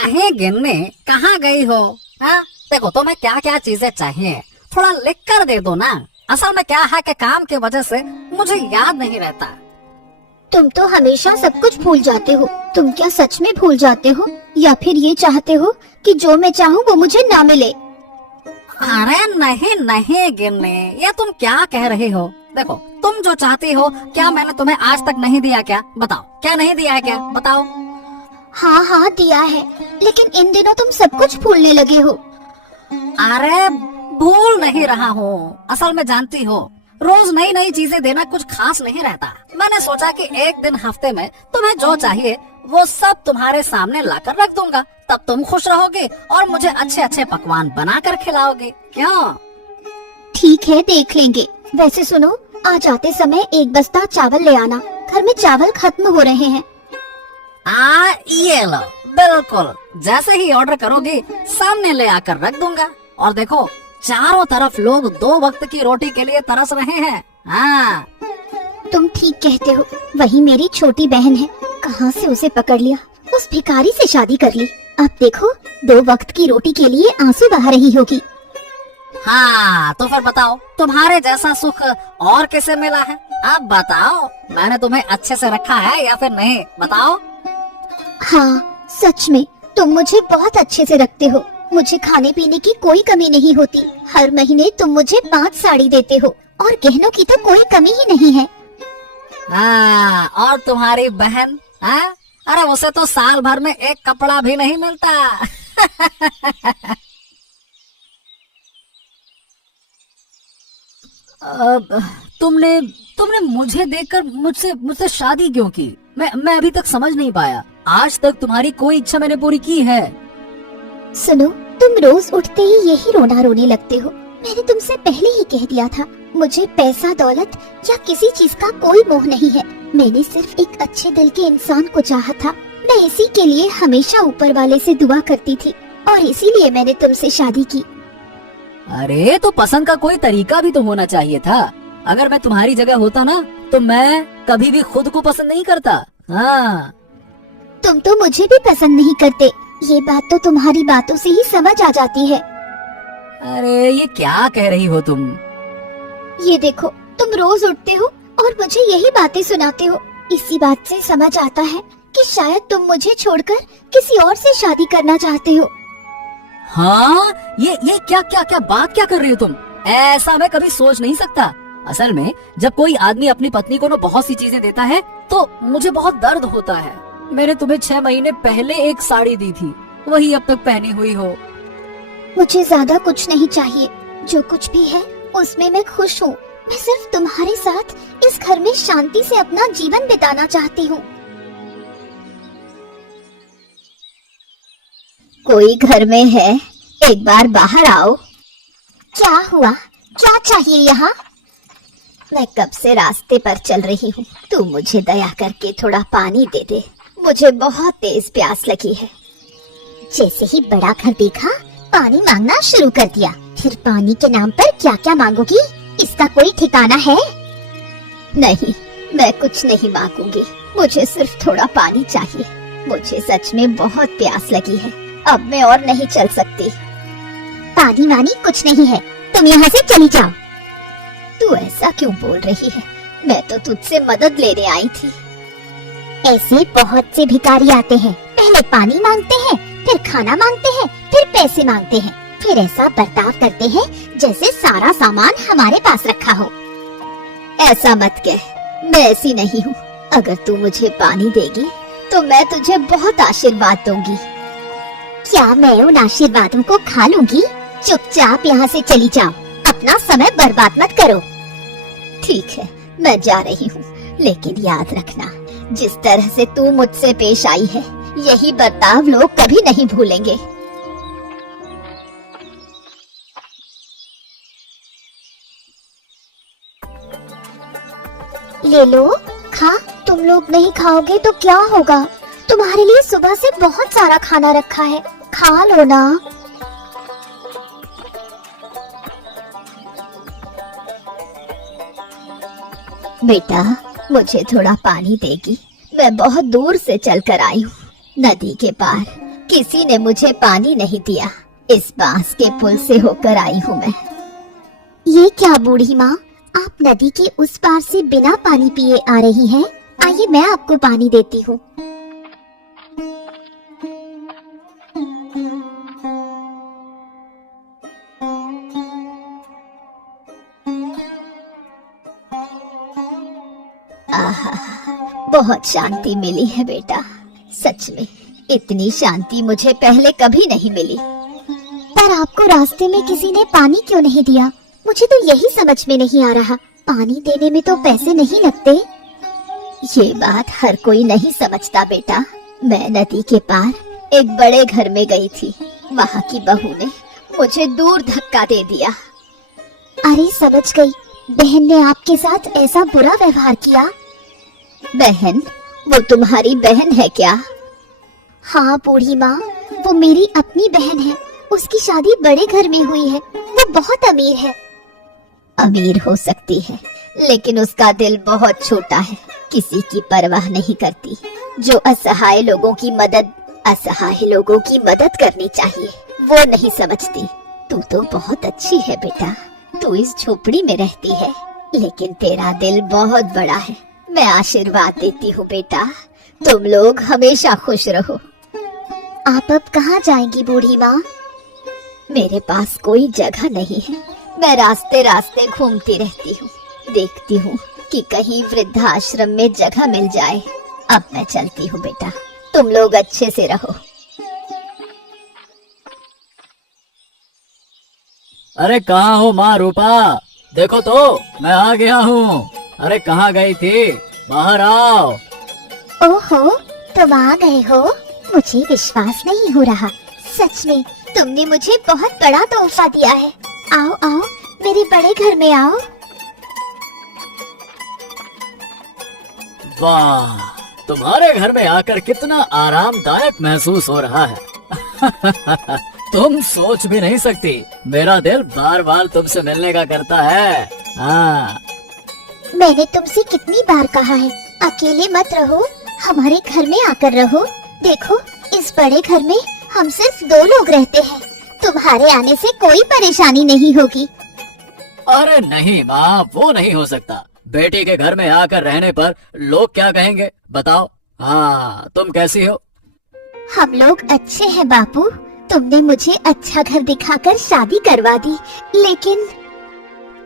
कहीं गिनने कहाँ गई हो? हाँ देखो, तुम्हें क्या क्या चीजें चाहिए थोड़ा लिख कर दे दो ना। असल में क्या है कि काम की वजह से मुझे याद नहीं रहता। तुम तो हमेशा सब कुछ भूल जाते हो। तुम क्या सच में भूल जाते हो या फिर ये चाहते हो कि जो मैं चाहूँ वो मुझे ना मिले? अरे नहीं नहीं गिन्नी, ये तुम क्या कह रही हो? देखो, तुम जो चाहती हो क्या मैंने तुम्हें आज तक नहीं दिया क्या? बताओ, क्या नहीं दिया है क्या? बताओ। हाँ हाँ दिया है, लेकिन इन दिनों तुम सब कुछ भूलने लगे हो। अरे भूल नहीं रहा हूँ, असल में जानती हो रोज नई नई चीजें देना कुछ खास नहीं रहता। मैंने सोचा कि एक दिन हफ्ते में तुम्हें जो चाहिए वो सब तुम्हारे सामने लाकर रख दूंगा, तब तुम खुश रहोगे और मुझे अच्छे अच्छे पकवान बनाकर खिलाओगे। क्यों? ठीक है, देख लेंगे। वैसे सुनो, आज आते समय एक बस्ता चावल ले आना, घर में चावल खत्म हो रहे हैं। ये लो, बिल्कुल जैसे ही ऑर्डर करोगी सामने ले आकर रख दूंगा। और देखो, चारों तरफ लोग 2 वक्त की रोटी के लिए तरस रहे हैं। हाँ तुम ठीक कहते हो। वही मेरी छोटी बहन है, कहाँ से उसे पकड़ लिया, उस भिखारी से शादी कर ली। अब देखो 2 वक्त की रोटी के लिए आंसू बहा रही होगी। हाँ तो फिर बताओ, तुम्हारे जैसा सुख और किसे मिला है? अब बताओ, मैंने तुम्हें अच्छे से रखा है या फिर नहीं? बताओ। हाँ सच में तुम मुझे बहुत अच्छे से रखते हो। मुझे खाने पीने की कोई कमी नहीं होती। हर महीने तुम मुझे 5 साड़ी देते हो और गहनों की तो कोई कमी ही नहीं है। हाँ, और तुम्हारी बहन? हाँ, अरे उसे तो साल भर में एक कपड़ा भी नहीं मिलता। तुमने तुमने मुझे देखकर मुझसे शादी क्यों की? मैं अभी तक समझ नहीं पाया। आज तक तुम्हारी कोई इच्छा मैंने पूरी की है? सुनो, तुम रोज उठते ही यही रोना रोने लगते हो। मैंने तुमसे पहले ही कह दिया था, मुझे पैसा दौलत या किसी चीज का कोई मोह नहीं है। मैंने सिर्फ एक अच्छे दिल के इंसान को चाहा था। मैं इसी के लिए हमेशा ऊपर वाले से दुआ करती थी और इसीलिए मैंने तुमसे शादी की। अरे तो पसंद का कोई तरीका भी तो होना चाहिए था। अगर मैं तुम्हारी जगह होता ना तो मैं कभी भी खुद को पसंद नहीं करता। हाँ, तुम तो मुझे भी पसंद नहीं करते, ये बात तो तुम्हारी बातों से ही समझ आ जाती है। अरे ये क्या कह रही हो तुम? ये देखो, तुम रोज उठते हो और मुझे यही बातें सुनाते हो। इसी बात से समझ आता है कि शायद तुम मुझे छोड़कर किसी और से शादी करना चाहते हो। हाँ, ये क्या बात क्या कर रही हो तुम? ऐसा मैं कभी सोच नहीं सकता। असल में जब कोई आदमी अपनी पत्नी को बहुत सी चीजें देता है तो मुझे बहुत दर्द होता है। मैंने तुम्हें 6 महीने पहले एक साड़ी दी थी, वही अब तक पहनी हुई हो। मुझे ज्यादा कुछ नहीं चाहिए, जो कुछ भी है उसमें मैं खुश हूँ। मैं सिर्फ तुम्हारे साथ इस घर में शांति से अपना जीवन बिताना चाहती हूँ। कोई घर में है? एक बार बाहर आओ। क्या हुआ? क्या चाहिए यहाँ? मैं कब से रास्ते पर चल रही हूँ, तू मुझे दया करके थोड़ा पानी दे दे, मुझे बहुत तेज प्यास लगी है। जैसे ही बड़ा घर देखा, पानी मांगना शुरू कर दिया। फिर पानी के नाम पर क्या क्या मांगोगी? इसका कोई ठिकाना है? नहीं, मैं कुछ नहीं मांगूंगी, मुझे सिर्फ थोड़ा पानी चाहिए। मुझे सच में बहुत प्यास लगी है, अब मैं और नहीं चल सकती। पानी वानी कुछ नहीं है, तुम यहाँ से चली जाओ। तू ऐसा क्यों बोल रही है? मैं तो तुझसे मदद लेने आई थी। ऐसे बहुत से भिखारी आते हैं, पहले पानी मांगते हैं, फिर खाना मांगते हैं, फिर पैसे मांगते हैं, फिर ऐसा बर्ताव करते हैं जैसे सारा सामान हमारे पास रखा हो। ऐसा मत कह, मैं ऐसी नहीं हूँ। अगर तू मुझे पानी देगी तो मैं तुझे बहुत आशीर्वाद दूंगी। क्या मैं उन आशीर्वादों को खा लूंगी? चुपचाप यहाँ से चली जाओ, अपना समय बर्बाद मत करो। ठीक है, मैं जा रही हूँ, लेकिन याद रखना, जिस तरह से तू मुझसे पेश आई है, यही बर्ताव लोग कभी नहीं भूलेंगे। ले लो, खा। तुम लोग नहीं खाओगे तो क्या होगा? तुम्हारे लिए सुबह से बहुत सारा खाना रखा है, खा लो ना। बेटा, मुझे थोड़ा पानी देगी? मैं बहुत दूर से चलकर आई हूँ, नदी के पार। किसी ने मुझे पानी नहीं दिया। इस बांस के पुल से होकर आई हूँ मैं। ये क्या बूढ़ी माँ, आप नदी के उस पार से बिना पानी पिए आ रही हैं? आइए मैं आपको पानी देती हूँ। आहा, बहुत शांति मिली है बेटा। सच में इतनी शांति मुझे पहले कभी नहीं मिली। पर आपको रास्ते में किसी ने पानी क्यों नहीं दिया? मुझे तो यही समझ में नहीं आ रहा। पानी देने में तो पैसे नहीं लगते। ये बात हर कोई नहीं समझता बेटा। मैं नदी के पार एक बड़े घर में गई थी। वहाँ की बहू ने मुझे दूर धक्का दे दिया। अरे समझ गई, बहन ने आपके साथ ऐसा बुरा व्यवहार किया। बहन? वो तुम्हारी बहन है क्या? हाँ बूढ़ी माँ, वो मेरी अपनी बहन है। उसकी शादी बड़े घर में हुई है। वो बहुत अमीर है। अमीर हो सकती है, लेकिन उसका दिल बहुत छोटा है। किसी की परवाह नहीं करती। जो असहाय लोगों की मदद करनी चाहिए, वो नहीं समझती। तू तो बहुत अच्छी है बेटा। तू इस झोपड़ी में रहती है, लेकिन तेरा दिल बहुत बड़ा है। मैं आशीर्वाद देती हूँ बेटा, तुम लोग हमेशा खुश रहो। आप अब कहाँ जाएंगी बूढ़ी माँ? मेरे पास कोई जगह नहीं है। मैं रास्ते रास्ते घूमती रहती हूँ, देखती हूँ कि कहीं वृद्धाश्रम में जगह मिल जाए। अब मैं चलती हूँ बेटा, तुम लोग अच्छे से रहो। अरे कहाँ हो माँ रूपा? देखो तो मैं आ गया हूँ। अरे कहाँ गई थी? बाहर आओ। ओहो, तुम आ गए हो? मुझे विश्वास नहीं हो रहा। सच में तुमने मुझे बहुत बड़ा तोहफा दिया है। आओ आओ, मेरे बड़े घर में आओ। वाह, तुम्हारे घर में आकर कितना आरामदायक महसूस हो रहा है। तुम सोच भी नहीं सकती, मेरा दिल बार बार तुमसे मिलने का करता है। हाँ, मैंने तुमसे कितनी बार कहा है, अकेले मत रहो, हमारे घर में आकर रहो। देखो, इस बड़े घर में हम सिर्फ 2 लोग रहते हैं। तुम्हारे आने से कोई परेशानी नहीं होगी। अरे नहीं माँ, वो नहीं हो सकता। बेटी के घर में आकर रहने पर लोग क्या कहेंगे बताओ? हाँ, तुम कैसी हो? हम लोग अच्छे हैं बापू। तुमने मुझे अच्छा घर दिखाकर शादी करवा दी, लेकिन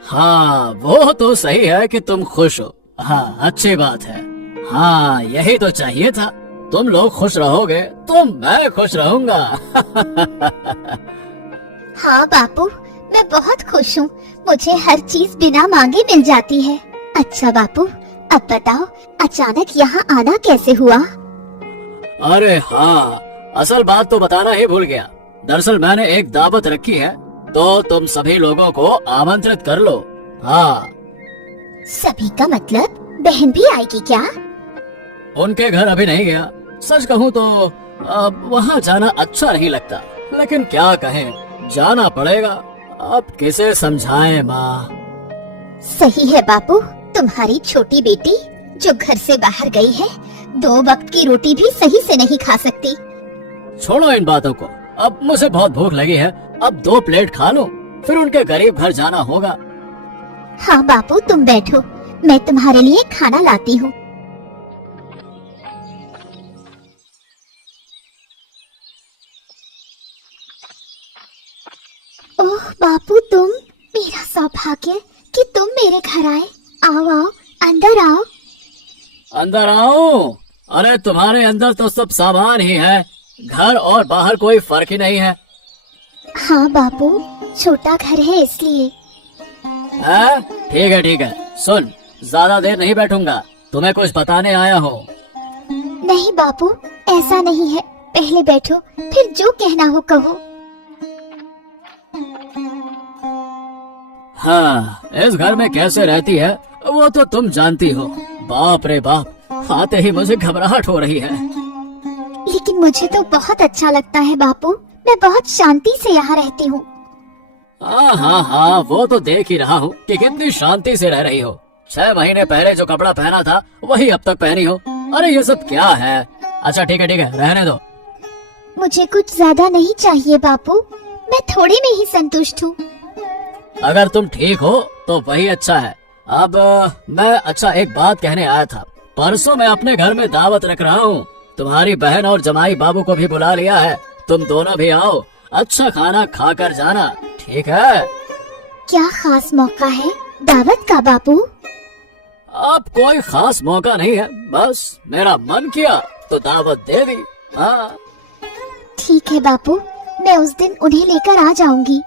हाँ, वो तो सही है कि तुम खुश हो। हाँ, अच्छी बात है। हाँ, यही तो चाहिए था। तुम लोग खुश रहोगे तो मैं खुश रहूंगा। हाँ बापू, मैं बहुत खुश हूँ। मुझे हर चीज बिना मांगे मिल जाती है। अच्छा बापू, अब बताओ, अचानक यहाँ आना कैसे हुआ? अरे हाँ, असल बात तो बताना ही भूल गया। दरअसल मैंने एक दावत रखी है, तो तुम सभी लोगों को आमंत्रित कर लो। हाँ। सभी का मतलब बहन भी आएगी क्या? उनके घर अभी नहीं गया। सच कहूँ तो अब वहाँ जाना अच्छा नहीं लगता, लेकिन क्या कहें, जाना पड़ेगा। अब किसे समझाएं माँ? सही है बापू, तुम्हारी छोटी बेटी जो घर से बाहर गई है, 2 वक्त की रोटी भी सही से नहीं खा सकती। छोड़ो इन बातों को, अब मुझे बहुत भूख लगी है। अब 2 प्लेट खा लो, फिर उनके गरीब घर जाना होगा। हाँ बापू, तुम बैठो, मैं तुम्हारे लिए खाना लाती हूँ। ओह बापू, तुम, मेरा सौभाग्य कि तुम मेरे घर आए। आओ आओ, अंदर आओ। अंदर आओ? अरे तुम्हारे अंदर तो सब सामान ही है, घर और बाहर कोई फर्क ही नहीं है। हाँ बापू, छोटा घर है इसलिए। हाँ, ठीक है ठीक है। सुन, ज्यादा देर नहीं बैठूंगा, तुम्हें कुछ बताने आया हूँ। नहीं बापू, ऐसा नहीं है, पहले बैठो, फिर जो कहना हो कहो। हाँ, इस घर में कैसे रहती है वो तो तुम जानती हो। बाप रे बाप, आते ही मुझे घबराहट हो रही है। लेकिन मुझे तो बहुत अच्छा लगता है बापू, मैं बहुत शांति से यहाँ रहती हूँ। हाँ हाँ हाँ, वो तो देख ही रहा हूँ कि कितनी शांति से रह रही हो। 6 महीने पहले जो कपड़ा पहना था वही अब तक पहनी हो। अरे ये सब क्या है? अच्छा ठीक है, रहने दो। मुझे कुछ ज्यादा नहीं चाहिए बापू, मैं थोड़े में ही संतुष्ट हूँ। अगर तुम ठीक हो तो वही अच्छा है। अब मैं एक बात कहने आया था। परसों मैं अपने घर में दावत रख रहा हूँ। तुम्हारी बहन और जमाई बाबू को भी बुला लिया है। तुम दोनों भी आओ, अच्छा खाना खाकर जाना, ठीक है? क्या खास मौका है दावत का बापू? अब कोई खास मौका नहीं है, बस मेरा मन किया तो दावत दे दी। हाँ ठीक है बापू, मैं उस दिन उन्हें लेकर आ जाऊंगी।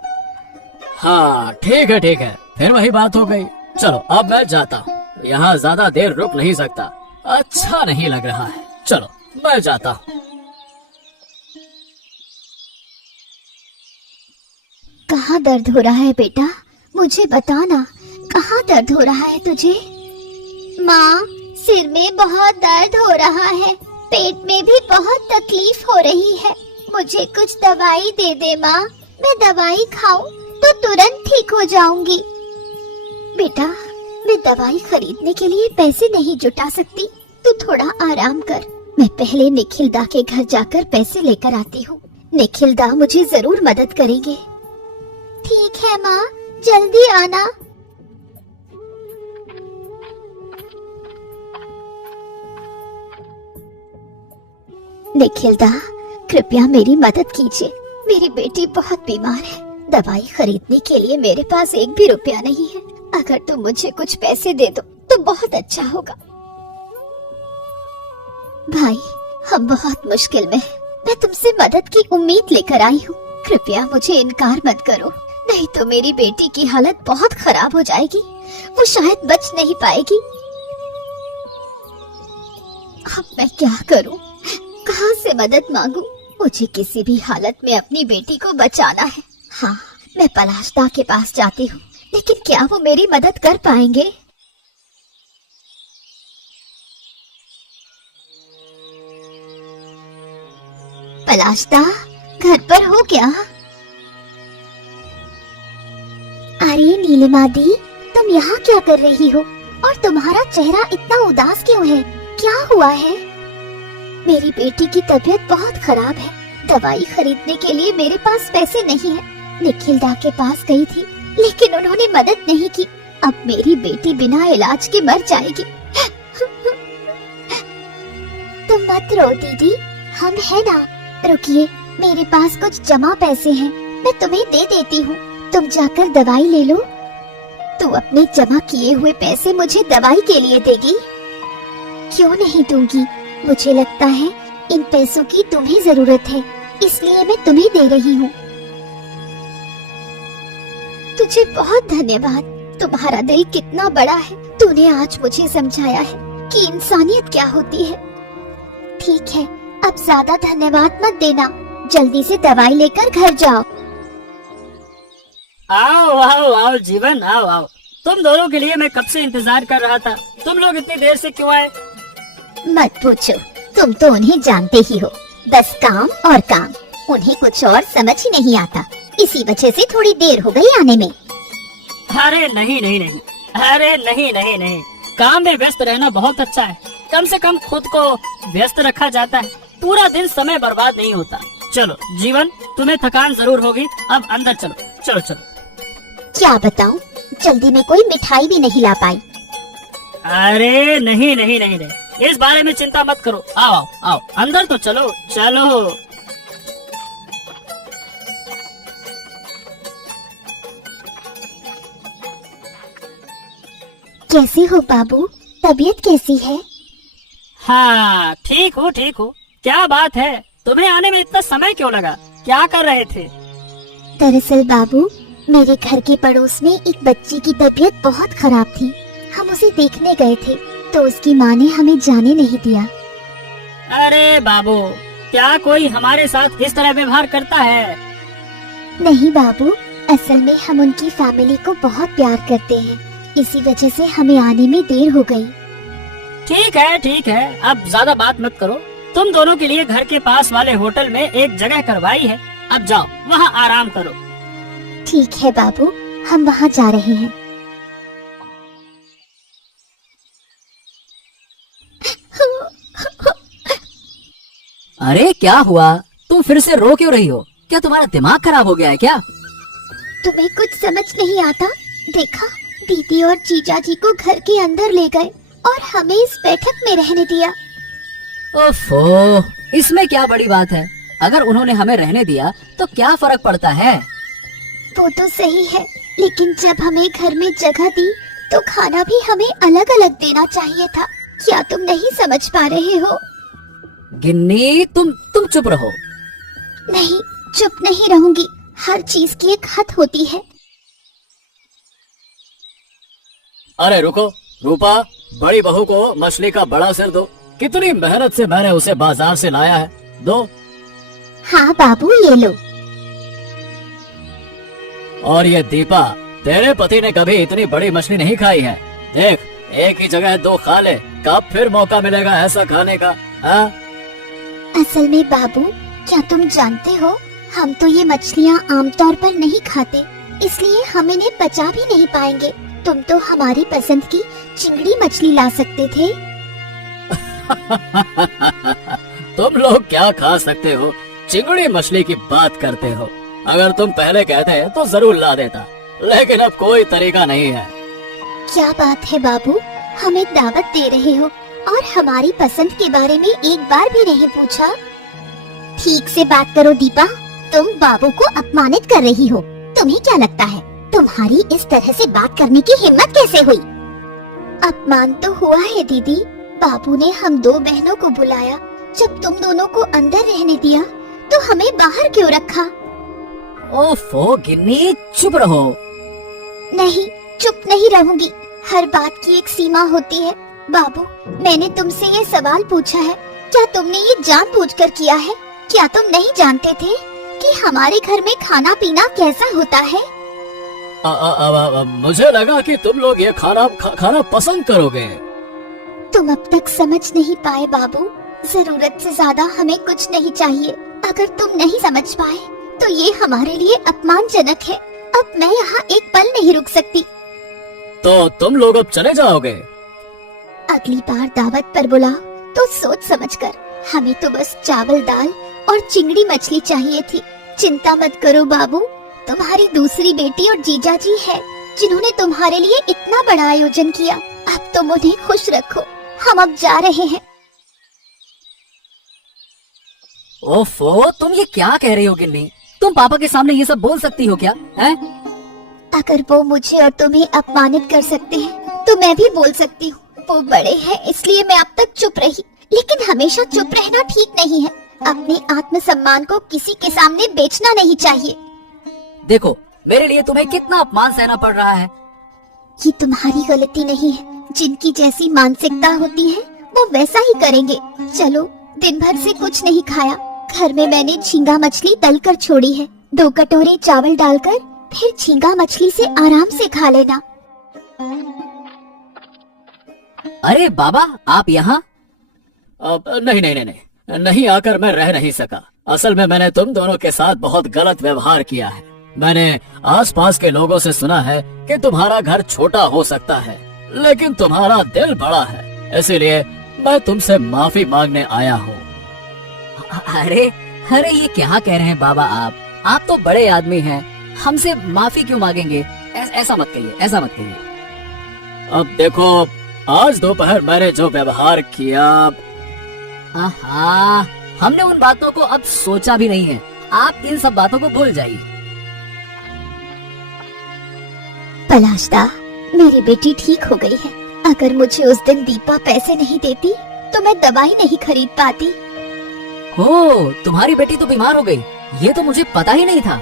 हाँ ठीक है, फिर वही बात हो गई। चलो अब मैं जाता हूँ, यहाँ ज्यादा देर रुक नहीं सकता, अच्छा नहीं लग रहा है। चलो मैं जाता हूँ। कहाँ दर्द हो रहा है बेटा, मुझे बताना, कहाँ दर्द हो रहा है तुझे? माँ, सिर में बहुत दर्द हो रहा है, पेट में भी बहुत तकलीफ हो रही है, मुझे कुछ दवाई दे दे माँ, मैं दवाई खाऊं तो तुरंत ठीक हो जाऊंगी। बेटा, मैं दवाई खरीदने के लिए पैसे नहीं जुटा सकती, तू थोड़ा आराम कर। मैं पहले निखिल दा के घर जाकर पैसे लेकर आती हूँ, निखिल दा मुझे जरूर मदद करेंगे। ठीक है माँ, जल्दी आना। निखिल दा, कृपया मेरी मदद कीजिए, मेरी बेटी बहुत बीमार है, दवाई खरीदने के लिए मेरे पास एक भी रुपया नहीं है, अगर तुम मुझे कुछ पैसे दे दो तो बहुत अच्छा होगा। भाई, हम बहुत मुश्किल में हैं, मैं तुमसे मदद की उम्मीद लेकर आई हूँ, कृपया मुझे इनकार मत करो, नहीं तो मेरी बेटी की हालत बहुत खराब हो जाएगी, वो शायद बच नहीं पाएगी। अब मैं क्या करूँ, कहाँ से मदद मांगू? मुझे किसी भी हालत में अपनी बेटी को बचाना है। हाँ, मैं पलाशदा के पास जाती हूँ, लेकिन क्या वो मेरी मदद कर पाएंगे? पलाशदा, घर पर हो क्या? अरे नीलिमा दी, तुम यहाँ क्या कर रही हो? और तुम्हारा चेहरा इतना उदास क्यों है? क्या हुआ है? मेरी बेटी की तबीयत बहुत खराब है, दवाई खरीदने के लिए मेरे पास पैसे नहीं है। निखिल दा के पास गई थी, लेकिन उन्होंने मदद नहीं की। अब मेरी बेटी बिना इलाज के मर जाएगी। तुम मत रो दीदी, हम है ना। रुकिए, मेरे पास कुछ जमा पैसे हैं, मैं तुम्हें दे देती हूँ, तुम जाकर दवाई ले लो। तू अपने जमा किए हुए पैसे मुझे दवाई के लिए देगी? क्यों नहीं दूंगी, मुझे लगता है इन पैसों की तुम्हें जरूरत है, इसलिए मैं तुम्हें दे रही हूँ। तुझे बहुत धन्यवाद, तुम्हारा दिल कितना बड़ा है, तूने आज मुझे समझाया है कि इंसानियत क्या होती है। ठीक है, अब ज्यादा धन्यवाद मत देना, जल्दी से दवाई लेकर घर जाओ। आओ आओ आओ जीवन, आओ आओ, तुम दोनों के लिए मैं कब से इंतजार कर रहा था। तुम लोग इतनी देर से क्यों आए? मत पूछो, तुम तो उन्हें जानते ही हो, बस काम और काम, उन्हें कुछ और समझ ही नहीं आता, इसी वजह से थोड़ी देर हो गई आने में। अरे नहीं नहीं नहीं, अरे नहीं नहीं नहीं, काम में व्यस्त रहना बहुत अच्छा है, कम से कम खुद को व्यस्त रखा जाता है, पूरा दिन समय बर्बाद नहीं होता। चलो जीवन, तुम्हें थकान जरूर होगी, अब अंदर चलो। चलो चलो। क्या बताऊं, जल्दी में कोई मिठाई भी नहीं ला पाई। अरे नहीं नहीं नहीं नहीं, इस बारे में चिंता मत करो, आओ आओ आओ, अंदर तो चलो चलो। कैसे हो बाबू, तबीयत कैसी है? हाँ ठीक हो ठीक हो। क्या बात है, तुम्हें आने में इतना समय क्यों लगा, क्या कर रहे थे? दरअसल बाबू, मेरे घर के पड़ोस में एक बच्ची की तबीयत बहुत खराब थी, हम उसे देखने गए थे, तो उसकी माँ ने हमें जाने नहीं दिया। अरे बाबू, क्या कोई हमारे साथ इस तरह व्यवहार करता है? नहीं बाबू, असल में हम उनकी फैमिली को बहुत प्यार करते हैं, इसी वजह से हमें आने में देर हो गई। ठीक है, अब ज्यादा बात मत करो, तुम दोनों के लिए घर के पास वाले होटल में एक जगह करवाई है, अब जाओ वहाँ आराम करो। ठीक है बाबू, हम वहाँ जा रहे हैं। अरे क्या हुआ, तुम फिर से रो क्यों रही हो? क्या तुम्हारा दिमाग खराब हो गया है क्या? तुम्हें कुछ समझ नहीं आता? देखा, दीदी और जीजा जी को घर के अंदर ले गए और हमें इस बैठक में रहने दिया। ओफो, इसमें क्या बड़ी बात है? अगर उन्होंने हमें रहने दिया तो क्या फर्क पड़ता है? वो तो सही है, लेकिन जब हमें घर में जगह दी तो खाना भी हमें अलग अलग देना चाहिए था। क्या तुम नहीं समझ पा रहे हो? गिन्नी, तुम चुप रहो। नहीं, चुप नहीं रहूंगी। हर चीज की एक हद होती है। अरे रुको, रूपा, बड़ी बहू को मछली का बड़ा सिर दो। कितनी मेहनत से मैंने उसे बाजार से लाया है, दो। हाँ बाबू, ये लो। और ये दीपा, तेरे पति ने कभी इतनी बड़ी मछली नहीं खाई है। देख, एक ही जगह दो खा ले, कब फिर मौका मिलेगा ऐसा खाने का? हाँ? असल में बाबू, क्या तुम जानते हो, हम तो ये मछलियाँ आमतौर पर नहीं खाते, इसलिए हम इन्हें पचा भी नहीं पाएंगे। तुम तो हमारी पसंद की चिंगड़ी मछली ला सकते थे। तुम लोग क्या खा सकते हो? चिंगड़ी मछली की बात करते हो। अगर तुम पहले कहते तो जरूर ला देता, लेकिन अब कोई तरीका नहीं है। क्या बात है बाबू, हमें दावत दे रहे हो और हमारी पसंद के बारे में एक बार भी नहीं पूछा। ठीक से बात करो दीपा, तुम बाबू को अपमानित कर रही हो। तुम्हें क्या लगता है तुम्हारी इस तरह से बात करने की हिम्मत कैसे हुई? अपमान तो हुआ है दीदी। बाबू ने हम दो बहनों को बुलाया, जब तुम दोनों को अंदर रहने दिया तो हमें बाहर क्यों रखा? ओफो गिन्नी, चुप रहो। नहीं, चुप नहीं रहूंगी। हर बात की एक सीमा होती है। बाबू, मैंने तुमसे ये सवाल पूछा है, क्या तुमने ये जानबूझकर किया है? क्या तुम नहीं जानते थे कि हमारे घर में खाना पीना कैसा होता है? मुझे लगा कि तुम लोग ये खाना पसंद करोगे। तुम अब तक समझ नहीं पाए बाबू। जरूरत से ज्यादा हमें कुछ नहीं चाहिए। अगर तुम नहीं समझ पाए तो ये हमारे लिए अपमानजनक है। अब मैं यहाँ एक पल नहीं रुक सकती। तो तुम लोग अब चले जाओगे? अगली बार दावत पर बुलाओ तो सोच समझकर। हमें तो बस चावल दाल और चिंगड़ी मछली चाहिए थी। चिंता मत करो बाबू, तुम्हारी दूसरी बेटी और जीजा जी है जिन्होंने तुम्हारे लिए इतना बड़ा आयोजन किया। अब तुम उन्हें खुश रखो। हम अब जा रहे हैं। ओफो, तुम ये क्या कह रही हो गिन्नी? तुम पापा के सामने ये सब बोल सकती हो क्या? हैं? अगर वो मुझे और तुम्हें अपमानित कर सकते हैं तो मैं भी बोल सकती हूँ। वो बड़े हैं इसलिए मैं अब तक चुप रही, लेकिन हमेशा चुप रहना ठीक नहीं है। अपने आत्मसम्मान को किसी के सामने बेचना नहीं चाहिए। देखो, मेरे लिए तुम्हें कितना अपमान सहना पड़ रहा है। ये तुम्हारी गलती नहीं है। जिनकी जैसी मानसिकता होती है वो वैसा ही करेंगे। चलो, दिन भर से कुछ नहीं खाया। घर में मैंने झींगा मछली तल कर छोड़ी है। 2 कटोरे चावल डालकर फिर झींगा मछली से आराम से खा लेना। अरे बाबा, आप यहाँ? नहीं आकर मैं रह नहीं सका। असल में मैंने तुम दोनों के साथ बहुत गलत व्यवहार किया है। मैंने आसपास के लोगों से सुना है कि तुम्हारा घर छोटा हो सकता है, लेकिन तुम्हारा दिल बड़ा है। इसीलिए मैं तुमसे माफी मांगने आया हूँ। अरे ये क्या कह रहे हैं बाबा आप तो बड़े आदमी हैं, हमसे माफी क्यों मांगेंगे? ऐसा मत कहिए। अब देखो, आज दोपहर मैंने जो व्यवहार किया, हमने उन बातों को अब सोचा भी नहीं है। आप इन सब बातों को भूल जाइए। पलाशदा, मेरी बेटी ठीक हो गई है। अगर मुझे उस दिन दीपा पैसे नहीं देती तो मैं दवाई नहीं खरीद पाती। हो, तुम्हारी बेटी तो बीमार हो गई, ये तो मुझे पता ही नहीं था।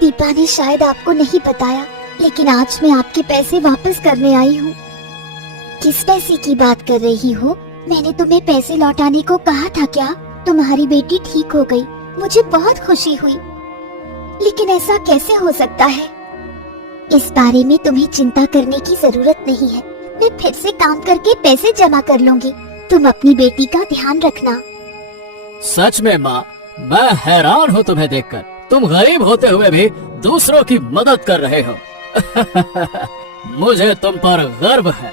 दीपा ने शायद आपको नहीं बताया, लेकिन आज मैं आपके पैसे वापस करने आई हूँ। किस पैसे की बात कर रही हो? मैंने तुम्हें पैसे लौटाने को कहा था क्या? तुम्हारी बेटी ठीक हो गई, मुझे बहुत खुशी हुई। लेकिन ऐसा कैसे हो सकता है? इस बारे में तुम्हें चिंता करने की जरूरत नहीं है। मैं फिर से काम करके पैसे जमा कर लूंगी। तुम अपनी बेटी का ध्यान रखना। सच में माँ, मैं हैरान हूँ तुम्हें देखकर। तुम गरीब होते हुए भी दूसरों की मदद कर रहे हो। मुझे तुम पर गर्व है।